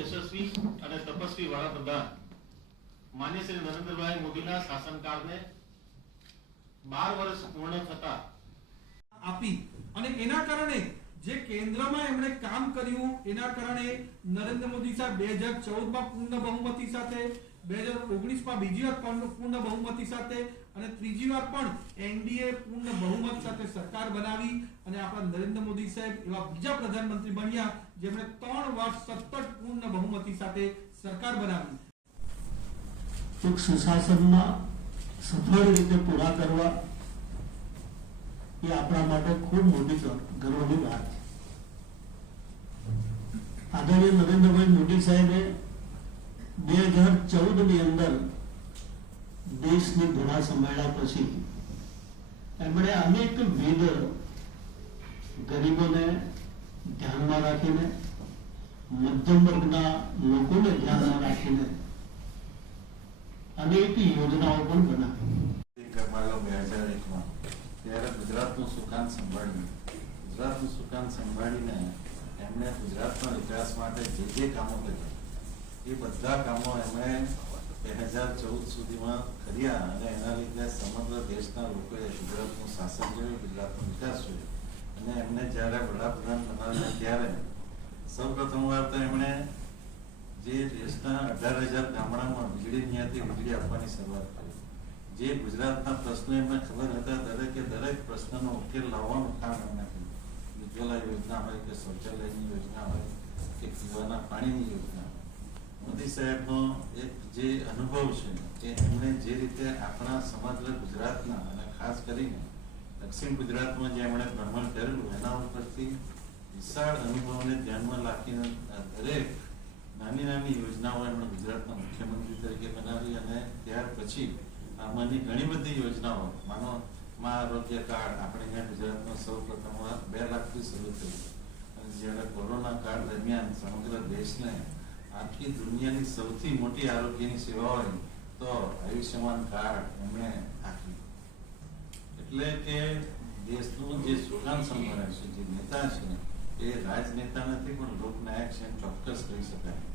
યશસ્વી અને તપસ્વી વડાપ્રધાન માન્ય શ્રી નરેન્દ્રભાઈ મોદીના શાસનકાળને 12 વર્ષ પૂર્ણ થતા આપી અને એના કારણે જે કેન્દ્રમાં એમણે કામ કર્યું એના કારણે નરેન્દ્ર મોદી સાહેબ 2014 માં પૂર્ણ બહુમતી સાથે, 2019 માં બીજી વાર પૂર્ણ બહુમતી સાથે અને ત્રીજી વાર પણ એનડીએ પૂર્ણ બહુમત સાથે સરકાર બનાવી અને આપણા નરેન્દ્ર મોદી સાહેબ એવા બીજા પ્રધાનમંત્રી બન્યા જેમણે 3 વર્ષ સતત પૂર્ણ બહુમતી સાથે સરકાર બનાવી. એક સુશાસનમાં સફળ રીતે પૂરા કરવા એ આપણા માટે ખૂબ મોટી ગર્વની વાત છે. આદરણીય નરેન્દ્રભાઈ મોદી સાહેબે 2014 ની અંદર દેશની ધુરા સંભાળ્યા પછી એમણે અનેકવિધ ગરીબોને ધ્યાનમાં રાખીને, મધ્યમ વર્ગના લોકોને ધ્યાનમાં રાખીને અનેક યોજનાઓ પણ બનાવી. 2001 ત્યારે ગુજરાતનું સુકાન સંભાળીને એમણે ગુજરાતના વિકાસ માટે જે કામો કર્યા એ બધા કામો એમણે 2014 સુધીમાં કર્યા અને એના લીધે સમગ્ર દેશના લોકોએ ગુજરાતનું શાસન જોયું, ગુજરાતનો વિકાસ જોયો. અને એમને જ્યારે વડાપ્રધાન બનાવ્યા ત્યારે સૌ પ્રથમ વાર તો એમણે જે દેશના 18,000 ગામડામાં વીજળી આપવાની શરૂઆત કરી. જે ગુજરાતના પ્રશ્નો એમને ખબર હતા દરેક પ્રશ્નનો ઉકેલ લાવવાનું કામ એમણે કર્યું. ઉજ્જવલા યોજના હોય કે શૌચાલયની યોજના હોય કે પીવાના પાણીની યોજના હોય. મોદી સાહેબનો એક જે અનુભવ છે એ એમણે જે રીતે આપણા સમગ્ર ગુજરાતના અને ખાસ કરીને દક્ષિણ ગુજરાતમાં જે એમણે ભ્રમણ કરેલું એના ઉપરથી વિશાળ અનુભવને ધ્યાનમાં રાખીને દરેક નાની યોજનાઓ એમણે ગુજરાતના મુખ્યમંત્રી તરીકે બનાવી અને ત્યાર પછી આમાંની ઘણી બધી યોજનાઓ, માનો મા આરોગ્ય કાર્ડ આપણે અહીંયા ગુજરાતમાં સૌ પ્રથમ 2 લાખથી શરૂ થયું અને જ્યારે કોરોના કાળ દરમિયાન સમગ્ર દેશને આખી દુનિયાની સૌથી મોટી આરોગ્યની સેવા હોય તો આયુષ્યમાન કાર્ડ એમણે આપ્યું. એટલે કે દેશનું જે સુકાન સંભાળે છે, જે નેતા છે એ રાજનેતા નથી પણ લોકનાયક છે એમ ચોક્કસ કહી શકાય.